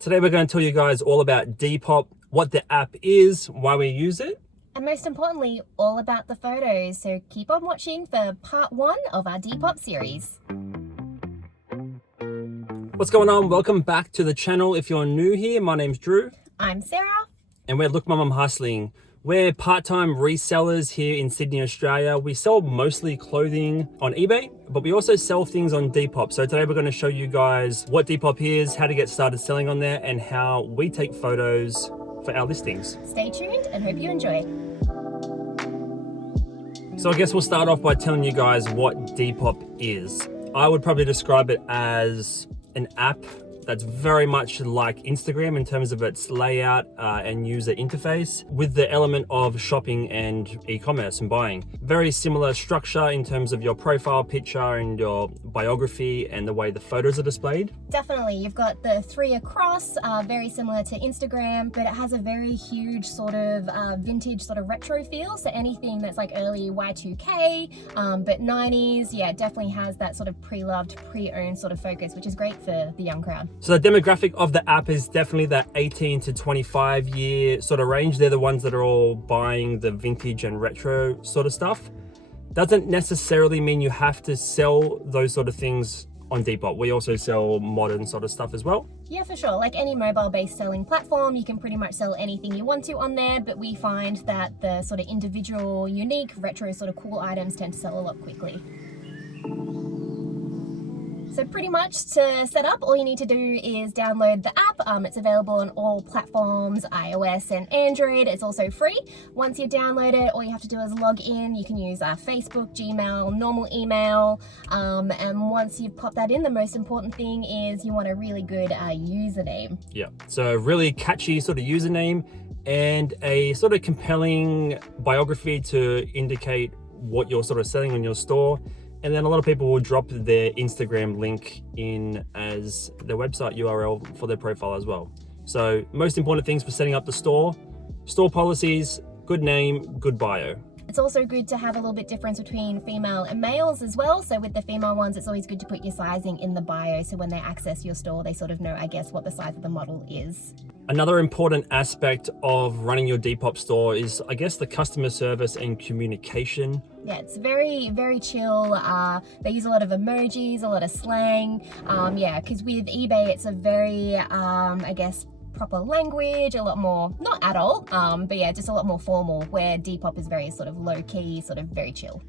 Today we're going to tell you guys all about Depop, what the app is, why we use it, and most importantly, all about the photos. So keep on watching for part 1 of our Depop series. What's going on? Welcome back to the channel. If you're new here, my name's Drew. I'm Sarah. And we're Look Mum I'm Hustling. We're part-time resellers here in Sydney, Australia. We sell mostly clothing on eBay, but we also sell things on Depop. So today we're going to show you guys what Depop is, how to get started selling on there, and how we take photos for our listings. Stay tuned and hope you enjoy. So I guess we'll start off by telling you guys what Depop is. I would probably describe it as an app that's very much like Instagram in terms of its layout and user interface, with the element of shopping and e-commerce and buying. Very similar structure in terms of your profile picture and your biography and the way the photos are displayed. Definitely, you've got the 3 across, very similar to Instagram, but it has a very huge sort of vintage sort of retro feel. So anything that's like early Y2K, but 90s, yeah, definitely has that sort of pre-loved, pre-owned sort of focus, which is great for the young crowd. So the demographic of the app is definitely that 18 to 25 year sort of range. They're the ones that are all buying the vintage and retro sort of stuff. Doesn't necessarily mean you have to sell those sort of things on Depop. We also sell modern sort of stuff as well. Yeah, for sure. Like any mobile-based selling platform, you can pretty much sell anything you want to on there, but we find that the sort of individual, unique, retro sort of cool items tend to sell a lot quickly. So pretty much to set up, all you need to do is download the app. It's available on all platforms, iOS and Android. It's also free. Once you download it, all you have to do is log in. You can use Facebook, Gmail, normal email. And once you've popped that in, the most important thing is you want a really good username. Yeah, so really catchy sort of username and a sort of compelling biography to indicate what you're sort of selling in your store. And then a lot of people will drop their Instagram link in as their website URL for their profile as well. So most important things for setting up the store policies, good name, good bio. It's also good to have a little bit difference between female and males as well. So with the female ones, it's always good to put your sizing in the bio. So when they access your store, they sort of know, I guess, what the size of the model is. Another important aspect of running your Depop store is, I guess, the customer service and communication. Yeah, it's very, very chill. They use a lot of emojis, a lot of slang. Yeah, because with eBay, it's a very, I guess, proper language, a lot more, not adult, but yeah, just a lot more formal, where Depop is very sort of low-key, sort of very chill.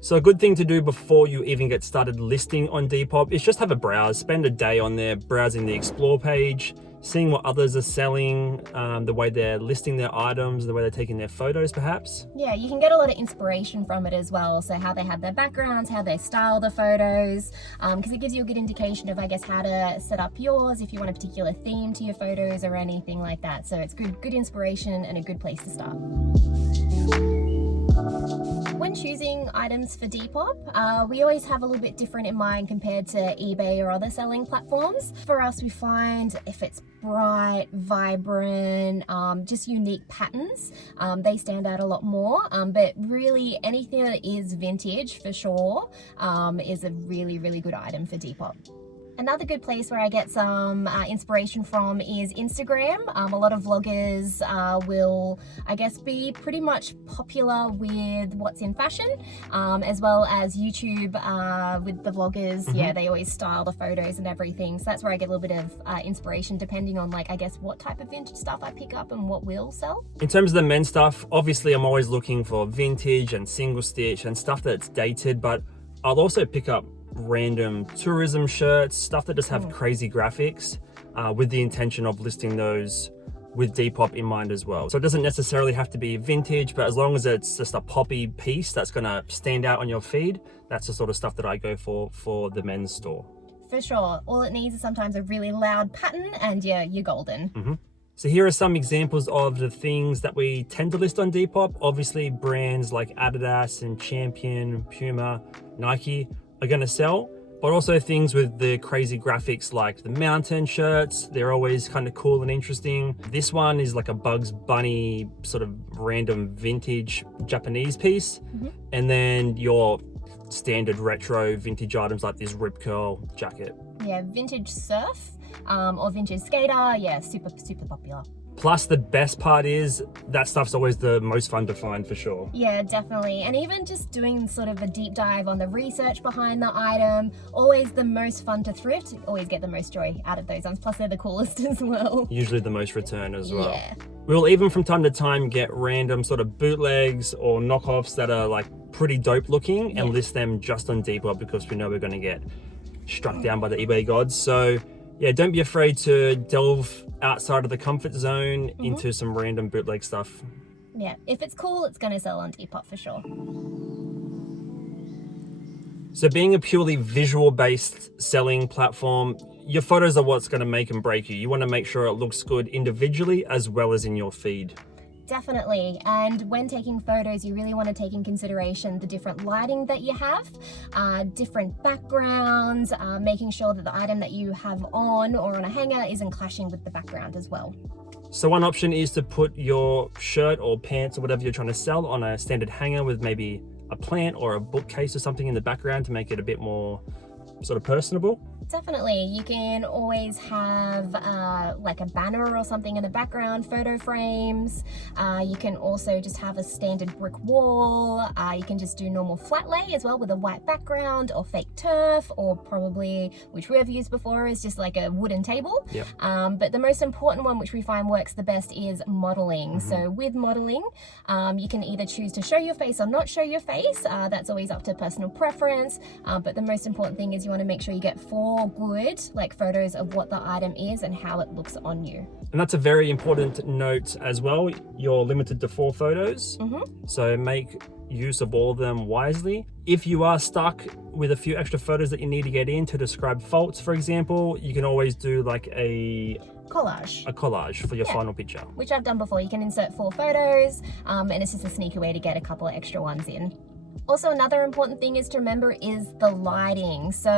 So a good thing to do before you even get started listing on Depop is just have a browse, spend a day on there browsing the explore page, seeing what others are selling, the way they're listing their items, the way they're taking their photos perhaps. Yeah, you can get a lot of inspiration from it as well. So how they have their backgrounds, how they style the photos, because it gives you a good indication of, I guess, how to set up yours, if you want a particular theme to your photos or anything like that. So it's good inspiration and a good place to start. When choosing items for Depop, we always have a little bit different in mind compared to eBay or other selling platforms. For us, we find if it's bright, vibrant, just unique patterns, they stand out a lot more. But really anything that is vintage for sure is a really, really good item for Depop. Another good place where I get some inspiration from is Instagram. A lot of vloggers will, I guess, be pretty much popular with what's in fashion, as well as YouTube with the vloggers. Mm-hmm. Yeah, they always style the photos and everything. So that's where I get a little bit of inspiration, depending on, like, I guess, what type of vintage stuff I pick up and what will sell. In terms of the men's stuff, obviously I'm always looking for vintage and single stitch and stuff that's dated, but I'll also pick up random tourism shirts, stuff that just have crazy graphics, with the intention of listing those with Depop in mind as well. So it doesn't necessarily have to be vintage, but as long as it's just a poppy piece that's gonna stand out on your feed, that's the sort of stuff that I go for the men's store. For sure. All it needs is sometimes a really loud pattern and you're golden. Mm-hmm. So here are some examples of the things that we tend to list on Depop. Obviously brands like Adidas and Champion, Puma, Nike are going to sell, but also things with the crazy graphics like the mountain shirts. They're always kind of cool and interesting. This one is like a Bugs Bunny sort of random vintage Japanese piece. Mm-hmm. And then your standard retro vintage items like this rip curl jacket. Yeah, vintage surf or vintage skater. Yeah, super popular. Plus, the best part is that stuff's always the most fun to find for sure. Yeah, definitely. And even just doing sort of a deep dive on the research behind the item, always the most fun to thrift. Always get the most joy out of those ones. Plus, they're the coolest as well. Usually the most return as well. Yeah. We'll even from time to time get random sort of bootlegs or knockoffs that are like pretty dope looking and list them just on Depop because we know we're going to get struck down by the eBay gods. So yeah, don't be afraid to delve outside of the comfort zone into some random bootleg stuff. Yeah, if it's cool, it's going to sell on Depop for sure. So being a purely visual-based selling platform, your photos are what's going to make and break you. You want to make sure it looks good individually as well as in your feed. Definitely. And when taking photos, you really want to take in consideration the different lighting that you have, different backgrounds, making sure that the item that you have on or on a hanger isn't clashing with the background as well. So one option is to put your shirt or pants or whatever you're trying to sell on a standard hanger with maybe a plant or a bookcase or something in the background to make it a bit more sort of personable. Definitely. You can always have like a banner or something in the background, photo frames. You can also just have a standard brick wall. You can just do normal flat lay as well with a white background or fake turf, or probably, which we have used before, is just like a wooden table. Yep. But the most important one, which we find works the best, is modeling. So with modeling, you can either choose to show your face or not show your face. That's always up to personal preference. But the most important thing is you want to make sure you get 4 good like photos of what the item is and how it looks on you. And that's a very important note as well. You're limited to 4 photos, so make use of all of them wisely. If you are stuck with a few extra photos that you need to get in to describe faults, for example, you can always do like a collage for your final picture, which I've done before. You can insert 4 photos, and it's just a sneaky way to get a couple of extra ones in. Also, another important thing is to remember is the lighting. So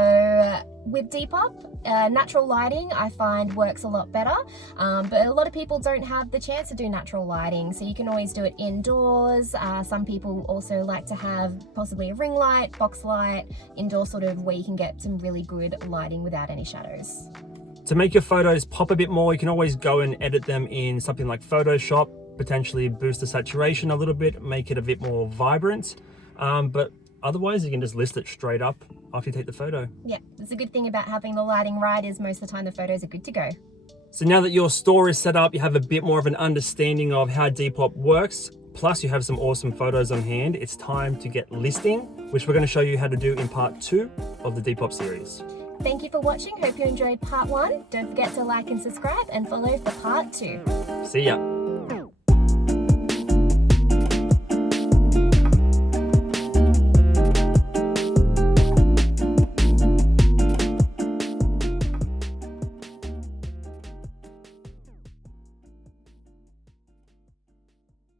with Depop, natural lighting I find works a lot better, but a lot of people don't have the chance to do natural lighting, so you can always do it indoors. Some people also like to have possibly a ring light, box light, indoor sort of, where you can get some really good lighting without any shadows. To make your photos pop a bit more, you can always go and edit them in something like Photoshop, potentially boost the saturation a little bit, make it a bit more vibrant. But otherwise you can just list it straight up after you take the photo. Yeah, it's a good thing about having the lighting right is most of the time the photos are good to go. So now that your store is set up, you have a bit more of an understanding of how Depop works, plus you have some awesome photos on hand. It's time to get listing, which we're going to show you how to do in part 2 of the Depop series. Thank you for watching. Hope you enjoyed part 1. Don't forget to like and subscribe and follow for part 2. See ya.